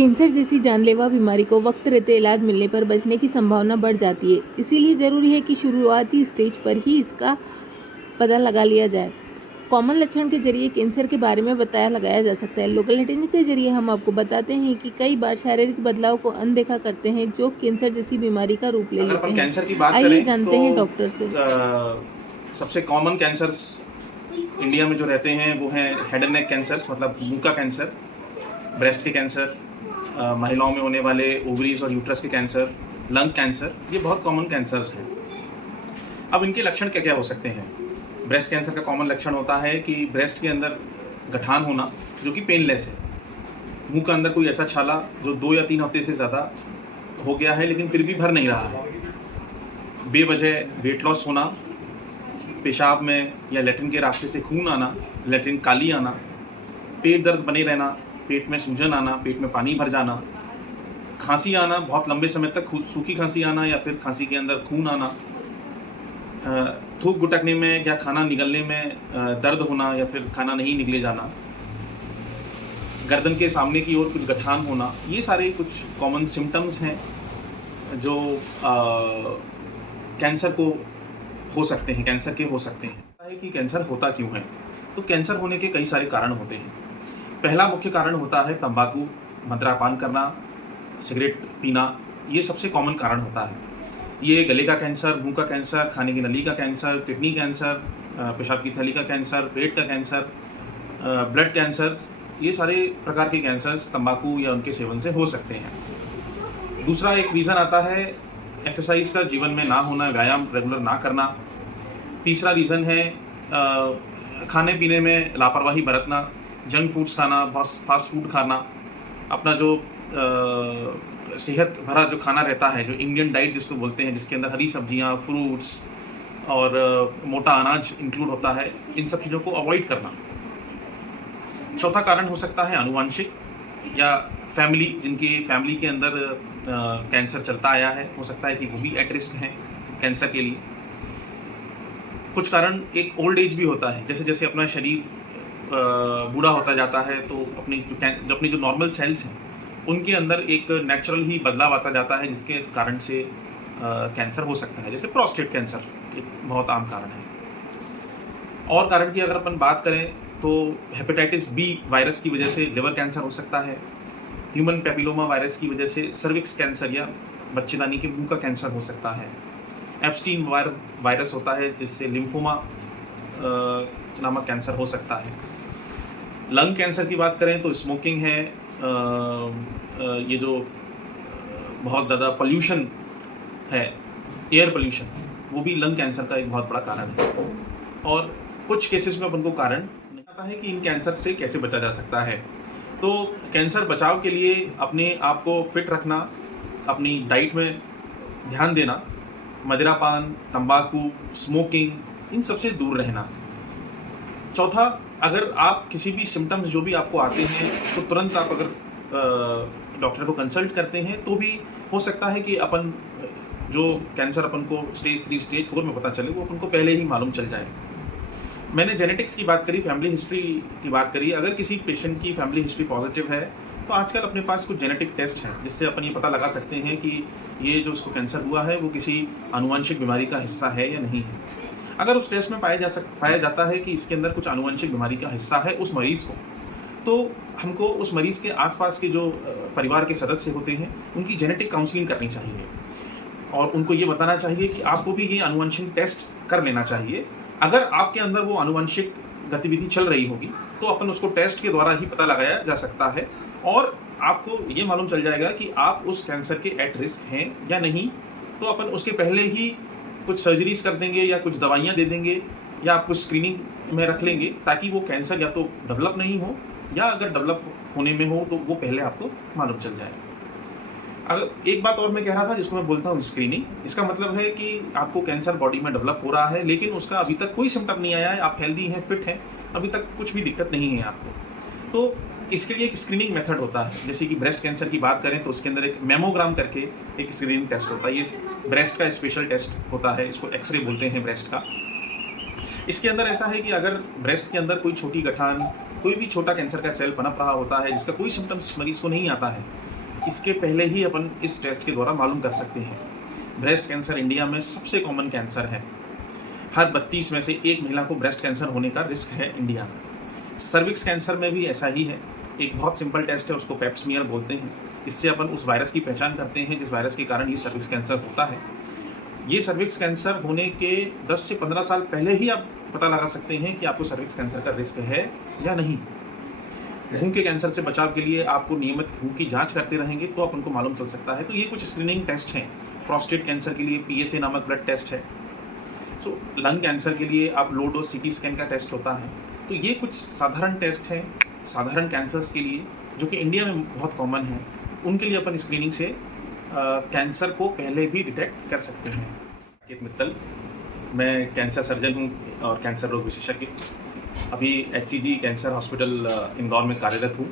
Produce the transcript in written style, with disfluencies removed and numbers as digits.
Cancer जैसी जानलेवा बीमारी को वक्त रहते इलाज मिलने पर बचने की संभावना बढ़ जाती है। इसीलिए ज़रूरी है कि शुरुआती स्टेज पर ही इसका पता लगा लिया जाए। कॉमन लक्षण के जरिए कैंसर के बारे में लगाया जा सकता है। लोकल हिस्ट्री के जरिए हम आपको बताते हैं कि कई बार शारीरिक बदलाव को अनदेखा करते हैं जो कैंसर जैसी बीमारी का रूप ले लेते हैं। कैंसर की बात आइए जानते हैं डॉक्टर से। सबसे कॉमन कैंसर्स इंडिया में जो रहते हैं वो हैं हेड एंड नेक कैंसर्स, मतलब मुंह का कैंसर, ब्रेस्ट के कैंसर, महिलाओं में होने वाले ओवरीज और यूट्रस के कैंसर, लंग कैंसर, ये बहुत कॉमन कैंसर्स हैं। अब इनके लक्षण क्या क्या हो सकते हैं? ब्रेस्ट कैंसर का कॉमन लक्षण होता है कि ब्रेस्ट के अंदर गठान होना जो कि पेनलेस है। मुंह का अंदर कोई ऐसा छाला जो 2 या 3 हफ्ते से ज़्यादा हो गया है लेकिन फिर भी भर नहीं रहा है। बेवजह वेट लॉस होना, पेशाब में या लैट्रिन के रास्ते से खून आना, लैट्रिन काली आना, पेट दर्द बने रहना, पेट में सूजन आना, पेट में पानी भर जाना, खांसी आना, बहुत लंबे समय तक सूखी खांसी आना या फिर खांसी के अंदर खून आना, थूक गुटकने में या खाना निगलने में दर्द होना या फिर खाना नहीं निगले जाना, गर्दन के सामने की ओर कुछ गठान होना, ये सारे कुछ कॉमन सिम्टम्स हैं जो कैंसर को हो सकते हैं, कैंसर के हो सकते हैं। कि कैंसर होता क्यों है? तो कैंसर होने के कई सारे कारण होते हैं। पहला मुख्य कारण होता है तंबाकू, मदिरापान करना, सिगरेट पीना, ये सबसे कॉमन कारण होता है। ये गले का कैंसर, मुंह का कैंसर, खाने की नली का कैंसर, किडनी कैंसर, पेशाब की थैली का कैंसर, पेट का कैंसर, ब्लड कैंसर्स, ये सारे प्रकार के कैंसर्स तंबाकू या उनके सेवन से हो सकते हैं। दूसरा एक रीज़न आता है एक्सरसाइज का जीवन में ना होना, व्यायाम रेगुलर ना करना। तीसरा रीज़न है खाने पीने में लापरवाही बरतना, जंक फूड्स खाना, फास्ट फूड खाना, अपना जो सेहत भरा जो खाना रहता है, जो इंडियन डाइट जिसको बोलते हैं, जिसके अंदर हरी सब्जियां, फ्रूट्स और मोटा अनाज इंक्लूड होता है, इन सब चीज़ों को अवॉइड करना। चौथा कारण हो सकता है आनुवंशिक या फैमिली, जिनकी फैमिली के अंदर कैंसर चलता आया है, हो सकता है कि वो भी एट रिस्क हैं कैंसर के लिए। कुछ कारण एक ओल्ड एज भी होता है, जैसे जैसे अपना शरीर बूढ़ा होता जाता है तो अपनी जो नॉर्मल सेल्स हैं उनके अंदर एक नेचुरल ही बदलाव आता जाता है, जिसके कारण से कैंसर हो सकता है। जैसे प्रोस्टेट कैंसर एक बहुत आम कारण है। और कारण की अगर अपन बात करें तो हेपेटाइटिस बी वायरस की वजह से लिवर कैंसर हो सकता है। ह्यूमन पैपिलोमा वायरस की वजह से सर्विक्स कैंसर या बच्चेदानी के मुंह का कैंसर हो सकता है। एप्स्टीन वायरस होता है जिससे लिम्फोमा नामक कैंसर हो सकता है। लंग कैंसर की बात करें तो स्मोकिंग है, ये जो बहुत ज़्यादा पोल्यूशन है, एयर पोल्यूशन, वो भी लंग कैंसर का एक बहुत बड़ा कारण है। और कुछ केसेस में अपन को कारण नहीं आता है कि इन कैंसर से कैसे बचा जा सकता है। तो कैंसर बचाव के लिए अपने आप को फिट रखना, अपनी डाइट में ध्यान देना, मदिरापान, तंबाकू, स्मोकिंग, इन सबसे दूर रहना। चौथा, अगर आप किसी भी सिम्टम्स जो भी आपको आते हैं उसको तुरंत आप अगर डॉक्टर को कंसल्ट करते हैं तो भी हो सकता है कि अपन जो कैंसर अपन को स्टेज 3, स्टेज 4 में पता चले, वो अपन को पहले ही मालूम चल जाए। मैंने जेनेटिक्स की बात करी, फैमिली हिस्ट्री की बात करी। अगर किसी पेशेंट की फैमिली हिस्ट्री पॉजिटिव है तो आजकल अपने पास कुछ जेनेटिक टेस्ट हैं जिससे अपन ये पता लगा सकते हैं कि ये जो उसको कैंसर हुआ है वो किसी आनुवंशिक बीमारी का हिस्सा है या नहीं है। अगर उस टेस्ट में पाया जाता है कि इसके अंदर कुछ आनुवंशिक बीमारी का हिस्सा है उस मरीज़ को, तो हमको उस मरीज़ के आसपास के जो परिवार के सदस्य होते हैं उनकी जेनेटिक काउंसलिंग करनी चाहिए और उनको ये बताना चाहिए कि आपको भी ये आनुवंशिक टेस्ट कर लेना चाहिए। अगर आपके अंदर वो आनुवंशिक गतिविधि चल रही होगी तो अपन उसको टेस्ट के द्वारा ही पता लगाया जा सकता है और आपको ये मालूम चल जाएगा कि आप उस कैंसर के एट रिस्क हैं या नहीं। तो अपन उसके पहले ही कुछ सर्जरीज कर देंगे या कुछ दवाइयाँ दे देंगे या आप कुछ स्क्रीनिंग में रख लेंगे ताकि वो कैंसर या तो डेवलप नहीं हो या अगर डेवलप होने में हो तो वो पहले आपको मालूम चल जाए। अगर एक बात और मैं कह रहा था जिसको मैं बोलता हूँ स्क्रीनिंग, इसका मतलब है कि आपको कैंसर बॉडी में डेवलप हो रहा है लेकिन उसका अभी तक कोई सिम्टम नहीं आया है, आप हेल्दी हैं, फिट हैं, अभी तक कुछ भी दिक्कत नहीं है आपको। तो इसके लिए एक स्क्रीनिंग मेथड होता है। जैसे कि ब्रेस्ट कैंसर की बात करें तो उसके अंदर एक मेमोग्राम करके एक स्क्रीनिंग टेस्ट होता है। ये ब्रेस्ट का स्पेशल टेस्ट होता है, इसको एक्सरे बोलते हैं ब्रेस्ट का। इसके अंदर ऐसा है कि अगर ब्रेस्ट के अंदर कोई छोटी गठान, कोई भी छोटा कैंसर का सेल पनप रहा होता है जिसका कोई सिम्टम्स मरीज को नहीं आता है, इसके पहले ही अपन इस टेस्ट के द्वारा मालूम कर सकते हैं। ब्रेस्ट कैंसर इंडिया में सबसे कॉमन कैंसर है। हर 32 में से एक महिला को ब्रेस्ट कैंसर होने का रिस्क है इंडिया में। सर्विक्स कैंसर में भी ऐसा ही है। एक बहुत सिंपल टेस्ट है, उसको पेप स्मीयर बोलते हैं। इससे अपन उस वायरस की पहचान करते हैं जिस वायरस के कारण ये सर्विक्स कैंसर होता है। ये सर्विक्स कैंसर होने के 10 से 15 साल पहले ही आप पता लगा सकते हैं कि आपको सर्विक्स कैंसर का रिस्क है या नहीं। भ्रूण के कैंसर से बचाव के लिए आपको नियमित भ्रूण की जांच करते रहेंगे तो अपन को मालूम चल सकता है। तो ये कुछ स्क्रीनिंग टेस्ट हैं। प्रोस्टेट कैंसर के लिए PSA नामक ब्लड टेस्ट है। तो लंग कैंसर के लिए आप लो डोज CT स्कैन का टेस्ट होता है। तो ये कुछ साधारण टेस्ट हैं साधारण कैंसर्स के लिए जो कि इंडिया में बहुत कॉमन है। उनके लिए अपन स्क्रीनिंग से कैंसर को पहले भी डिटेक्ट कर सकते हैं। साकेत मित्तल, मैं कैंसर सर्जन हूँ और कैंसर रोग विशेषज्ञ। अभी HCG कैंसर हॉस्पिटल इंदौर में कार्यरत हूँ।